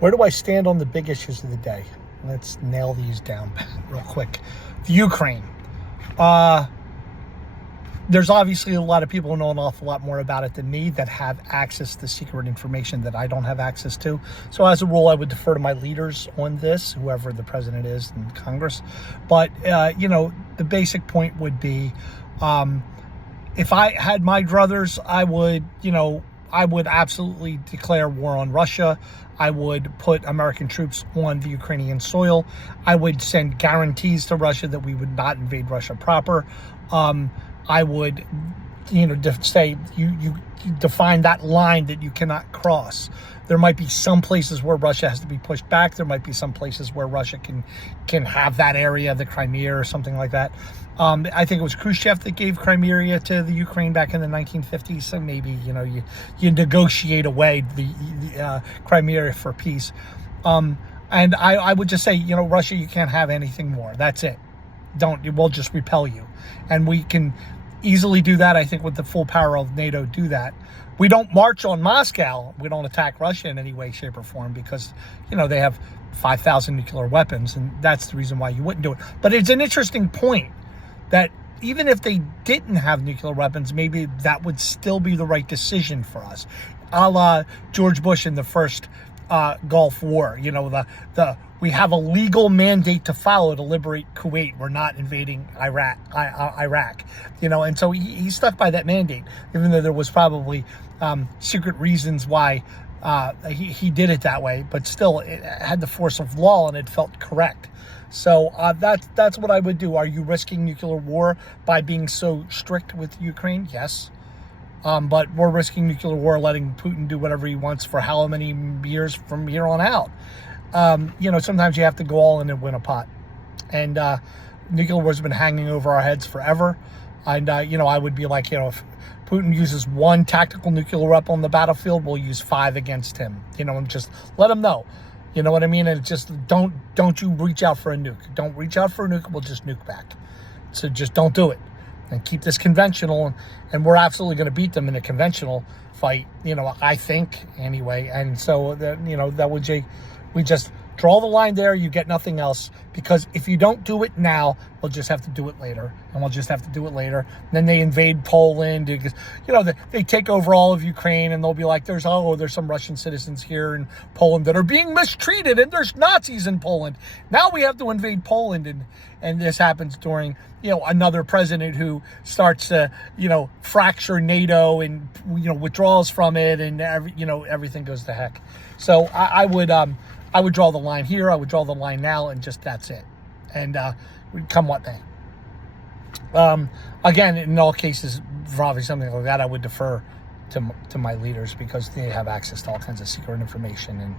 Where do I stand on the big issues of the day? Let's nail these down real quick. The Ukraine. There's obviously a lot of people who know an awful lot more about it than me that have access to secret information that I don't have access to. So as a rule, I would defer to my leaders on this, whoever the president is in Congress. But, the basic point would be, if I had my druthers, I would absolutely declare war on Russia. I would put American troops on the Ukrainian soil. I would send guarantees to Russia that we would not invade Russia proper. I would, say you define that line that you cannot cross. There might be some places where Russia has to be pushed back. There might be some places where Russia can have that area, the Crimea or something like that. I think it was Khrushchev that gave Crimea to the Ukraine back in the 1950s. So maybe, you negotiate away the Crimea for peace. And I would just say, Russia, you can't have anything more. That's it. We'll just repel you. And we can easily do that. I think with the full power of NATO, do that. We don't march on Moscow. We don't attack Russia in any way, shape, or form because, they have 5,000 nuclear weapons. And that's the reason why you wouldn't do it. But it's an interesting point that even if they didn't have nuclear weapons, maybe that would still be the right decision for us. A la George Bush in the first Gulf War, we have a legal mandate to follow to liberate Kuwait. We're not invading Iraq, and so he stuck by that mandate, even though there was probably secret reasons why he did it that way, but still it had the force of law and it felt correct. So that's what I would do. Are you risking nuclear war by being so strict with Ukraine? Yes. But we're risking nuclear war, letting Putin do whatever he wants for how many years from here on out. Sometimes you have to go all in and win a pot. And nuclear war has been hanging over our heads forever. And, I would be like, if Putin uses one tactical nuclear weapon on the battlefield, we'll use 5 against him. And just let him know. You know what I mean? And just don't you reach out for a nuke. Don't reach out for a nuke. We'll just nuke back. So just don't do it. And keep this conventional, and we're absolutely going to beat them in a conventional fight, I think, anyway. And so, that would we just draw the line there. You get nothing else, because if you don't do it now, we'll just have to do it later, and we'll just have to do it later. And then they invade Poland, because, they take over all of Ukraine, and they'll be like, there's some Russian citizens here in Poland that are being mistreated, and there's Nazis in Poland. Now we have to invade Poland, and this happens during, another president who starts to, fracture NATO and, withdraws from it, and everything goes to heck. So I would draw the line here. I would draw the line now, and just that's it. And come what may. Again, in all cases, for obviously something like that, I would defer to my leaders because they have access to all kinds of secret information. And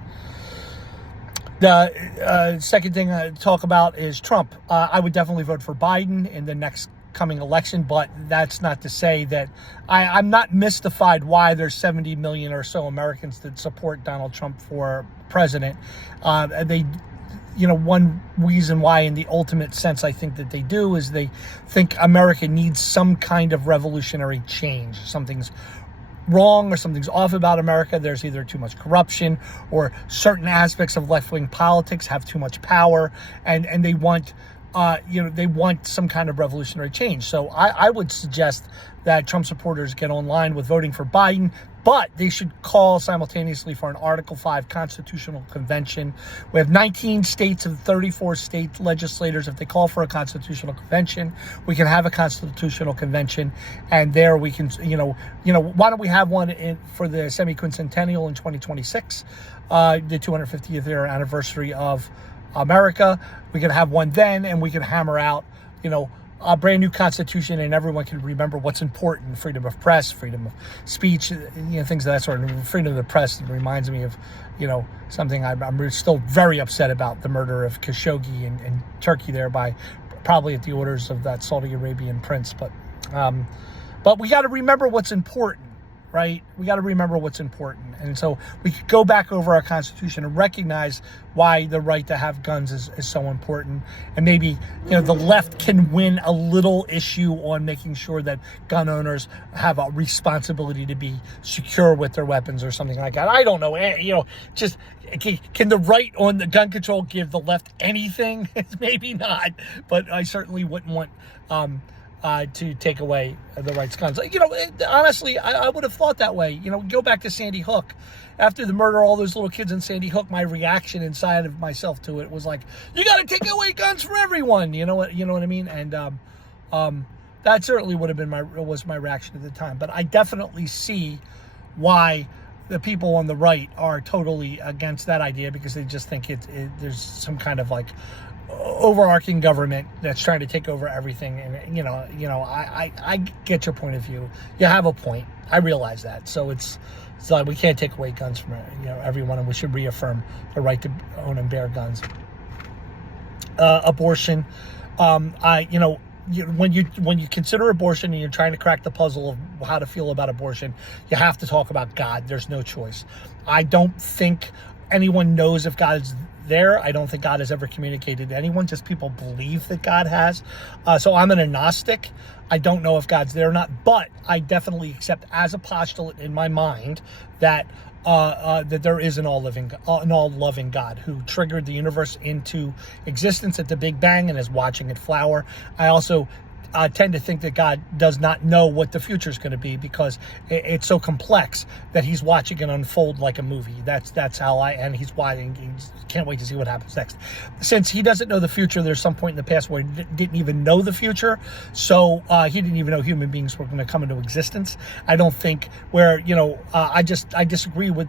the second thing I talk about is Trump. I would definitely vote for Biden in the next coming election, but that's not to say that I'm not mystified why there's 70 million or so Americans that support Donald Trump for president. One reason why in the ultimate sense I think that they do is they think America needs some kind of revolutionary change. Something's wrong or something's off about America. There's either too much corruption or certain aspects of left-wing politics have too much power, and they want they want some kind of revolutionary change. So I would suggest that Trump supporters get online with voting for Biden, but they should call simultaneously for an Article 5 constitutional convention. We have 19 states and 34 state legislators. If they call for a constitutional convention, we can have a constitutional convention, and there we can, why don't we have one for the semi-quincentennial in 2026, the 250th year anniversary of America. We can have one then, and we can hammer out, a brand new constitution, and everyone can remember what's important: freedom of press, freedom of speech, things of that sort. And freedom of the press reminds me of, something I'm still very upset about: the murder of Khashoggi in Turkey, there by probably at the orders of that Saudi Arabian prince. But we got to remember what's important. right? We got to remember what's important. And so we could go back over our Constitution and recognize why the right to have guns is so important. And maybe, the left can win a little issue on making sure that gun owners have a responsibility to be secure with their weapons or something like that. I don't know. Just can the right on the gun control give the left anything? Maybe not, but I certainly wouldn't want to take away the right's guns. Honestly, I would have thought that way. Go back to Sandy Hook. After the murder of all those little kids in Sandy Hook, my reaction inside of myself to it was like, you got to take away guns for everyone. You know what I mean? And that certainly would have been my reaction at the time. But I definitely see why the people on the right are totally against that idea, because they just think there's some kind of like overarching government that's trying to take over everything. And I get your point of view. You have a point. I realize that. So it's like we can't take away guns from everyone, and we should reaffirm the right to own and bear guns. Abortion. When you consider abortion and you're trying to crack the puzzle of how to feel about abortion, you have to talk about God. There's no choice. I don't think anyone knows if God's there. I don't think God has ever communicated to anyone. Just people believe that God has. So I'm an agnostic. I don't know if God's there or not, but I definitely accept as a postulate in my mind that that there is an all-loving God who triggered the universe into existence at the Big Bang and is watching it flower. I also tend to think that God does not know what the future is going to be, because it's so complex that he's watching it unfold like a movie. That's how and he's watching. He can't wait to see what happens next. Since he doesn't know the future, there's some point in the past where he didn't even know the future, so he didn't even know human beings were going to come into existence. I don't think I disagree with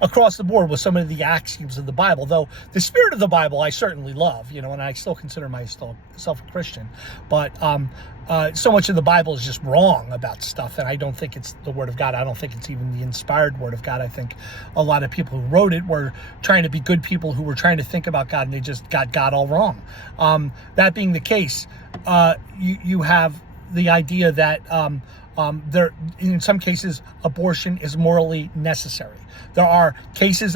across the board with some of the axioms of the Bible. Though the spirit of the Bible I certainly love, and I still consider myself a Christian, but so much of the Bible is just wrong about stuff, and I don't think it's the Word of God. I don't think it's even the inspired Word of God. I think a lot of people who wrote it were trying to be good people who were trying to think about God, and they just got God all wrong. That being the case, you have the idea that there, in some cases, abortion is morally necessary. There are cases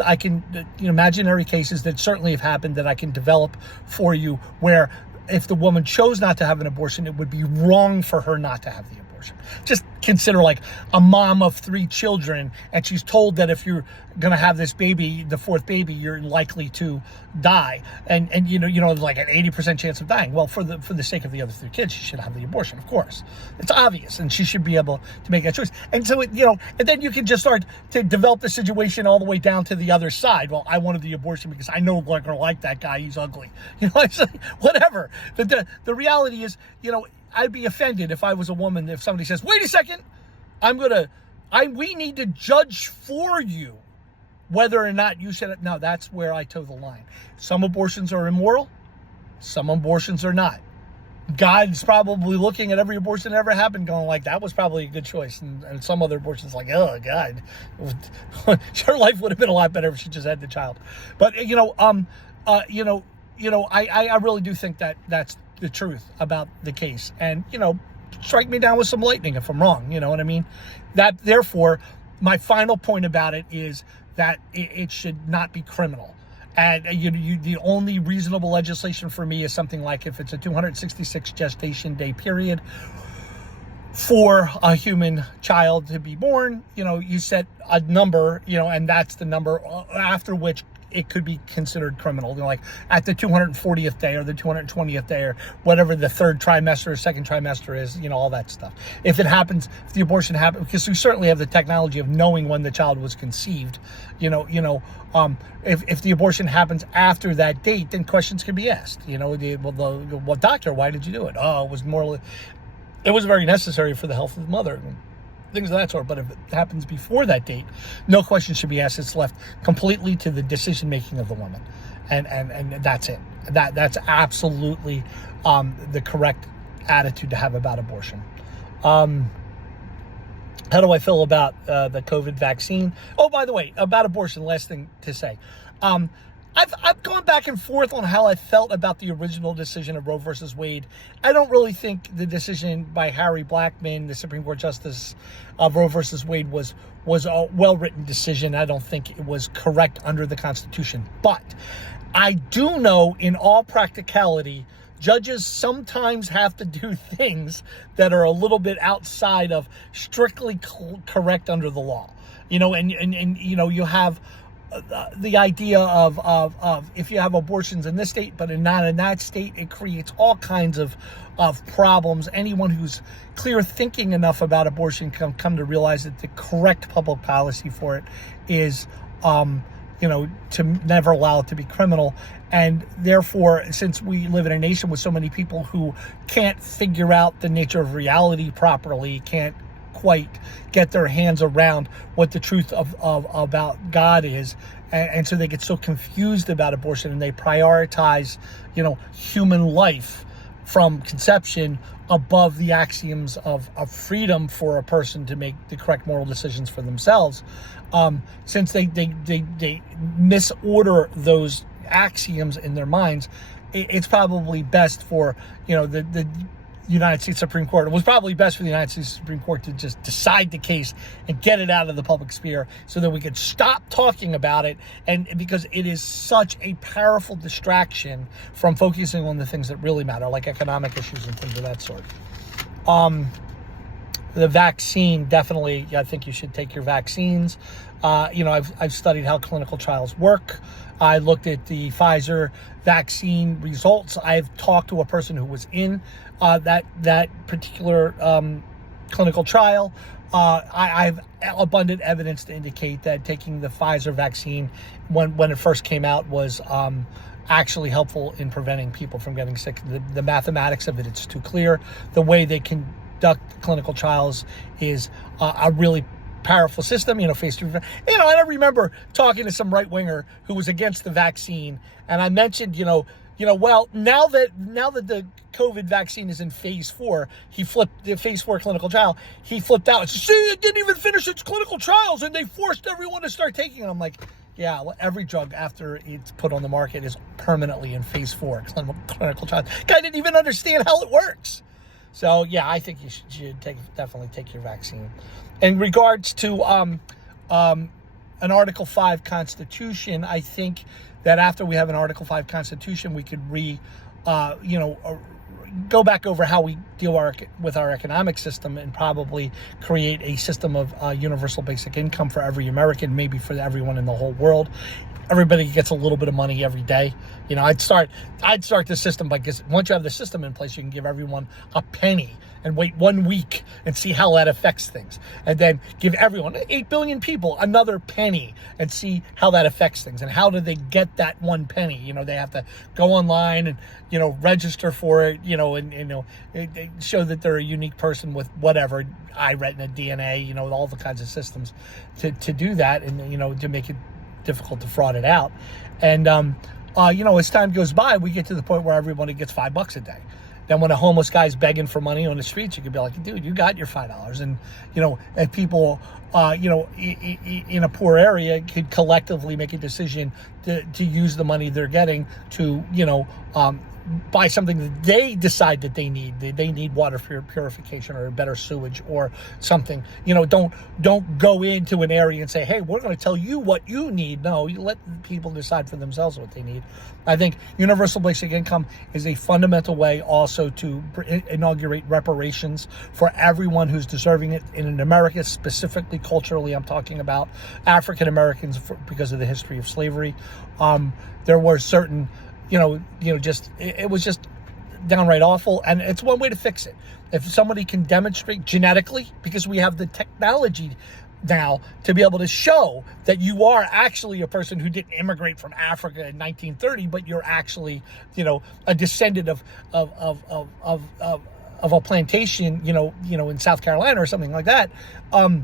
imaginary cases that certainly have happened that I can develop for you, where if the woman chose not to have an abortion, it would be wrong for her not to have the abortion. Just consider like a mom of 3 children, and she's told that if you're going to have this baby, the 4th baby, you're likely to die, and like an 80% chance of dying. Well, for the sake of the other 3 kids, she should have the abortion. Of course, it's obvious, and she should be able to make that choice. And so and then you can just start to develop the situation all the way down to the other side. Well, I wanted the abortion because I know I'm going to like that guy. He's ugly. Whatever. But the reality is, I'd be offended if I was a woman if somebody says, "Wait a second, we need to judge for you whether or not you said it." No, that's where I toe the line. Some abortions are immoral, some abortions are not. God's probably looking at every abortion that ever happened going like, that was probably a good choice. And some other abortions like, oh God, her life would have been a lot better if she just had the child. But I really do think that that's the truth about the case. And strike me down with some lightning if I'm wrong. You know what I mean? That therefore, my final point about it is that it should not be criminal. And the only reasonable legislation for me is something like, if it's a 266 gestation day period for a human child to be born, you set a number, and that's the number after which it could be considered criminal. Like at the 240th day or the 220th day or whatever the 3rd trimester or 2nd trimester is, all that stuff. If the abortion happens, because we certainly have the technology of knowing when the child was conceived, if the abortion happens after that date, then questions can be asked. Well, doctor, why did you do it? Oh, it was very necessary for the health of the mother. Things of that sort. But if it happens before that date, no question should be asked. It's left completely to the decision making of the woman, and that's it. That's absolutely the correct attitude to have about abortion. How do I feel about the COVID vaccine? Oh, by the way, about abortion, last thing to say. I've gone back and forth on how I felt about the original decision of Roe versus Wade. I don't really think the decision by Harry Blackmun, the Supreme Court Justice of Roe versus Wade, was a well-written decision. I don't think it was correct under the Constitution. But I do know, in all practicality, judges sometimes have to do things that are a little bit outside of strictly correct under the law. And you have the idea of if you have abortions in this state but not in that state, it creates all kinds of problems. Anyone who's clear thinking enough about abortion can come to realize that the correct public policy for it is to never allow it to be criminal. And therefore, since we live in a nation with so many people who can't figure out the nature of reality properly, can't quite get their hands around what the truth of about God is, and so they get so confused about abortion, and they prioritize human life from conception above the axioms of freedom for a person to make the correct moral decisions for themselves. Since they misorder those axioms in their minds, it's probably best for the United States Supreme Court. It was probably best for the United States Supreme Court to just decide the case and get it out of the public sphere so that we could stop talking about it, and because it is such a powerful distraction from focusing on the things that really matter, like economic issues and things of that sort. The vaccine, definitely, I think you should take your vaccines. I've studied how clinical trials work. I looked at the Pfizer vaccine results. I've talked to a person who was in that particular clinical trial. I have abundant evidence to indicate that taking the Pfizer vaccine when it first came out was actually helpful in preventing people from getting sick. The mathematics of it's too clear. The way they conduct clinical trials is a really powerful system, phase 3. And I remember talking to some right-winger who was against the vaccine, and I mentioned, well, now that the COVID vaccine is in phase 4, he flipped the phase 4 clinical trial. He flipped out and said, see, it didn't even finish its clinical trials, and they forced everyone to start taking it. I'm like, yeah, well, every drug after it's put on the market is permanently in phase 4 clinical trials. Guy didn't even understand how it works. So yeah, I think you should definitely take your vaccine. In regards to an Article 5 Constitution, I think that after we have an Article 5 Constitution, we could go back over how we deal with our economic system and probably create a system of universal basic income for every American, maybe for everyone in the whole world. Everybody gets a little bit of money every day. I'd start the system by, because once you have the system in place, you can give everyone a penny and wait 1 week and see how that affects things. And then give everyone, 8 billion people, another penny and see how that affects things. And how do they get that 1 penny? They have to go online and, register for it, and show that they're a unique person with whatever, iRetina, DNA, all the kinds of systems to do that, and, to make it difficult to fraud it out. And, as time goes by, we get to the point where everybody gets $5 a day. Then when a homeless guy's begging for money on the streets, you could be like, dude, you got your $5. And, and people, in a poor area could collectively make a decision to use the money they're getting to, buy something that they decide that they need. They need water purification or better sewage or something. Don't go into an area and say, hey, we're going to tell you what you need. No, you let people decide for themselves what they need. I think universal basic income is a fundamental way also to inaugurate reparations for everyone who's deserving it in America, specifically culturally. I'm talking about African Americans because of the history of slavery. There were certain it was just downright awful, and it's one way to fix it. If somebody can demonstrate genetically, because we have the technology now to be able to show that you are actually a person who didn't immigrate from Africa in 1930, but you're actually, a descendant of a plantation, in South Carolina or something like that. As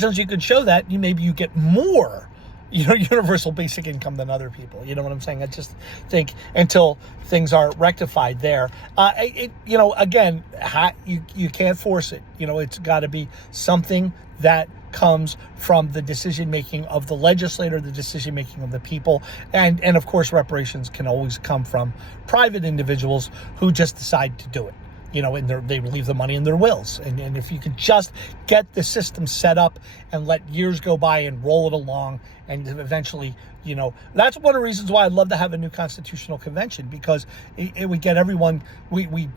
soon as you can show that, maybe you get more universal basic income than other people. You know what I'm saying? I just think until things are rectified there, again, you can't force it. It's got to be something that comes from the decision-making of the legislator, the decision-making of the people. And of course, reparations can always come from private individuals who just decide to do it. And they leave the money in their wills. And if you could just get the system set up and let years go by and roll it along, and eventually, that's one of the reasons why I'd love to have a new constitutional convention, because it would get everyone, we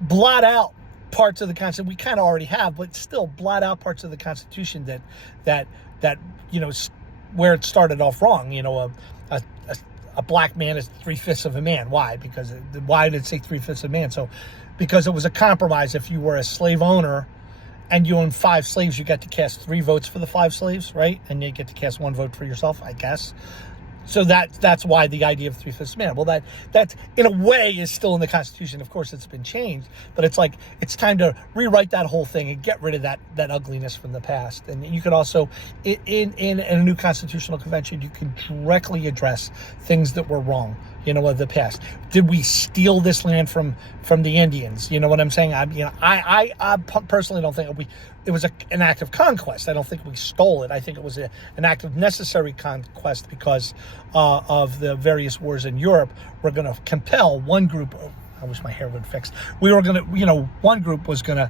blot out parts of the Constitution. We kind of already have, but still blot out parts of the Constitution that where it started off wrong. A black man is 3/5 of a man. Why? Because why did it say 3/5 of a man? So, because it was a compromise. If you were a slave owner and you own 5 slaves, you get to cast 3 votes for the 5 slaves, right? And you get to cast 1 vote for yourself, I guess. So that's why the idea of 3/5 of a man. Well, that in a way is still in the Constitution. Of course, it's been changed, but it's like it's time to rewrite that whole thing and get rid of that ugliness from the past. And you could also, in a new constitutional convention, you can directly address things that were wrong, of the past. Did we steal this land from the Indians? You know what I'm saying? I personally don't think it was an act of conquest. I don't think we stole it. I think it was an act of necessary conquest because of the various wars in Europe. We're going to compel one group. I wish my hair would fix. We were going to, one group was going to,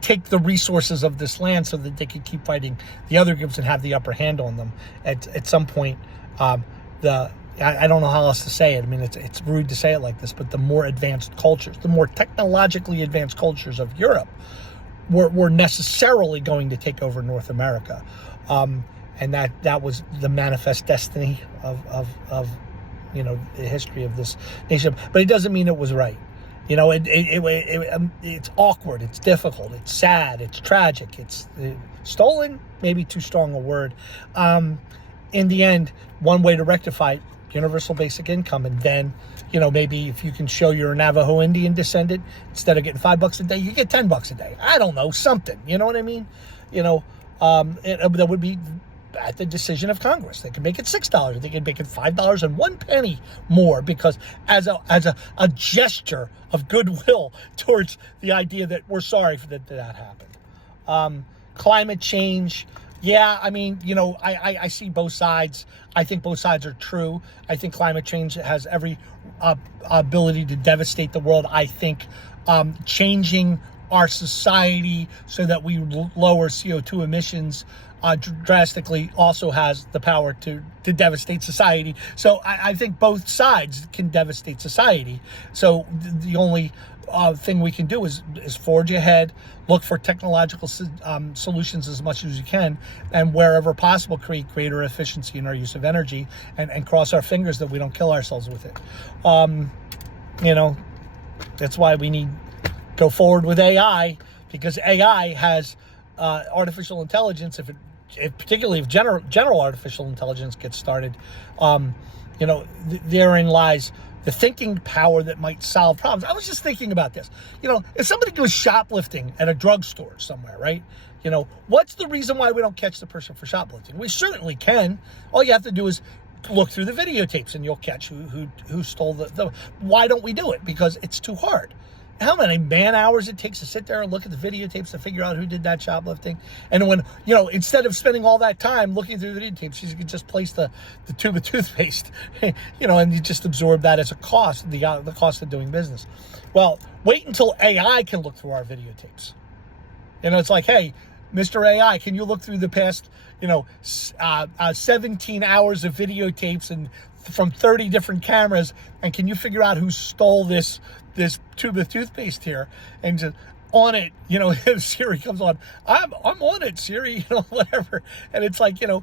take the resources of this land so that they could keep fighting the other groups and have the upper hand on them. At some point, I don't know how else to say it. I mean, it's rude to say it like this, but the more advanced cultures, the more technologically advanced cultures of Europe were necessarily going to take over North America. And that was the manifest destiny of the history of this nation. But it doesn't mean it was right. It's awkward, it's difficult, it's sad, it's tragic, it's stolen, maybe too strong a word. In the end, one way to rectify it, universal basic income, and then maybe if you can show you're a Navajo Indian descendant, instead of getting $5 a day, you get $10 a day. I don't know, something. You know what I mean? That would be at the decision of Congress. They could make it $6. They could make it $5 and 1 penny more, because as a gesture of goodwill towards the idea that we're sorry for that happened. Climate change. Yeah, I mean, I see both sides. I think both sides are true. I think climate change has every ability to devastate the world. I think changing our society so that we lower CO2 emissions drastically also has the power to devastate society. So I think both sides can devastate society. So the only thing we can do is forge ahead, look for technological solutions as much as you can, and wherever possible, create greater efficiency in our use of energy, and cross our fingers that we don't kill ourselves with it. That's why we need go forward with AI, because AI has artificial intelligence. Particularly if general artificial intelligence gets started, therein lies the thinking power that might solve problems. I was just thinking about this. If somebody goes shoplifting at a drugstore somewhere, right? What's the reason why we don't catch the person for shoplifting? We certainly can. All you have to do is look through the videotapes and you'll catch who stole the. Why don't we do it? Because it's too hard. How many man hours it takes to sit there and look at the videotapes to figure out who did that shoplifting? And when, instead of spending all that time looking through the videotapes, you could just place the tube of toothpaste, and you just absorb that as a cost, the cost of doing business. Well, wait until AI can look through our videotapes. It's like, hey, Mr. AI, can you look through the past, 17 hours of videotapes and from 30 different cameras, and can you figure out who stole this tube of toothpaste here? And just on it, if Siri comes on, I'm on it, Siri, whatever. And it's like, 20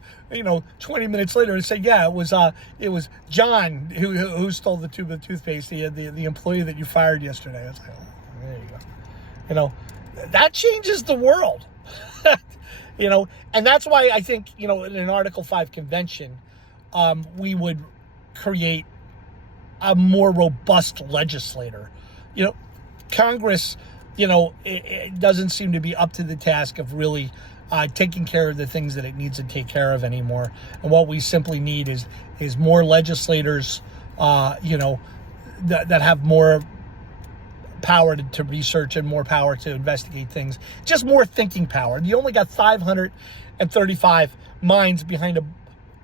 minutes later, and say, yeah, it was John who stole the tube of toothpaste, the employee that you fired yesterday. I was like, oh, there you go. That changes the world. And that's why I think, in an Article 5 convention, we would create a more robust legislator. Congress, it doesn't seem to be up to the task of really taking care of the things that it needs to take care of anymore. And what we simply need is more legislators, that have more power to research and more power to investigate things, just more thinking power. You only got 535 minds behind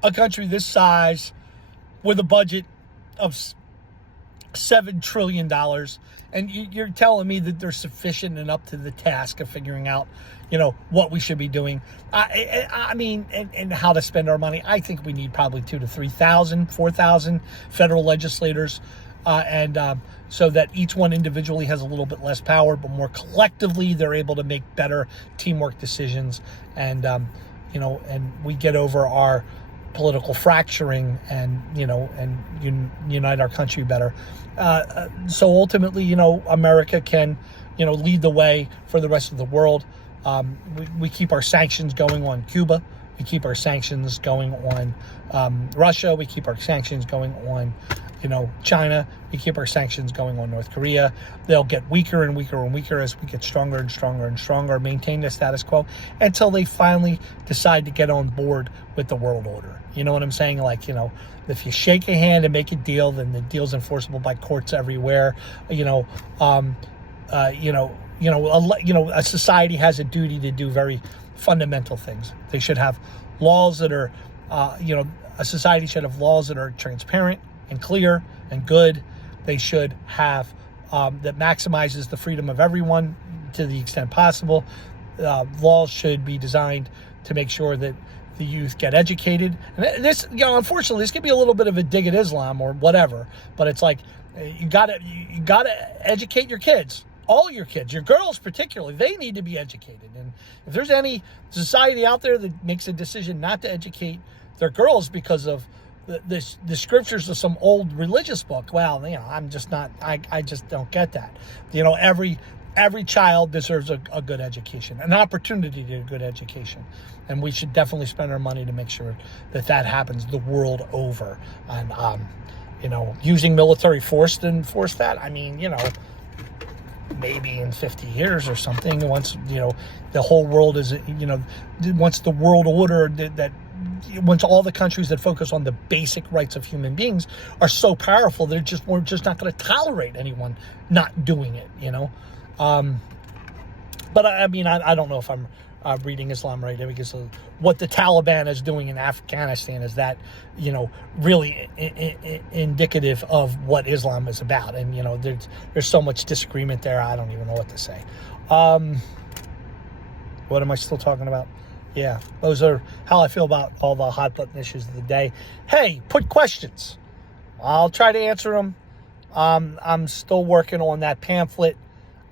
a country this size with a budget of $7 trillion. And you're telling me that they're sufficient and up to the task of figuring out, what we should be doing. I mean, and how to spend our money. I think we need probably 2,000 to 3,000, 4,000 federal legislators, so that each one individually has a little bit less power, but more collectively they're able to make better teamwork decisions, and we get over our political fracturing and unite our country better. So ultimately, America can, lead the way for the rest of the world. We keep our sanctions going on Cuba. We keep our sanctions going on Russia. We keep our sanctions going on, China. We keep our sanctions going on North Korea. They'll get weaker and weaker and weaker as we get stronger and stronger and stronger, maintain the status quo until they finally decide to get on board with the world order. You know what I'm saying? Like, if you shake a hand and make a deal, then the deal's enforceable by courts everywhere. A society has a duty to do very fundamental things. They should have laws that are, a society should have laws that are transparent and clear and good. They should have that maximizes the freedom of everyone to the extent possible. Laws should be designed to make sure that the youth get educated. And this, unfortunately, this could be a little bit of a dig at Islam or whatever, but it's like you gotta educate your kids. All your kids, your girls particularly, they need to be educated. And if there's any society out there that makes a decision not to educate their girls because of the scriptures of some old religious book, well, I'm just not, I just don't get that. Every child deserves a good education, an opportunity to get a good education. And we should definitely spend our money to make sure that happens the world over. And, using military force to enforce that, I mean, maybe in 50 years or something, once, the whole world is, once the world order once all the countries that focus on the basic rights of human beings are so powerful, we're just not going to tolerate anyone not doing it, But I mean, I don't know if I'm reading Islam right, because of what the Taliban is doing in Afghanistan is that, really indicative of what Islam is about. And, there's so much disagreement there. I don't even know what to say. What am I still talking about? Yeah, those are how I feel about all the hot button issues of the day. Hey, put questions. I'll try to answer them. I'm still working on that pamphlet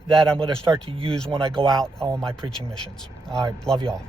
that I'm going to start to use when I go out on my preaching missions. All right, love y'all.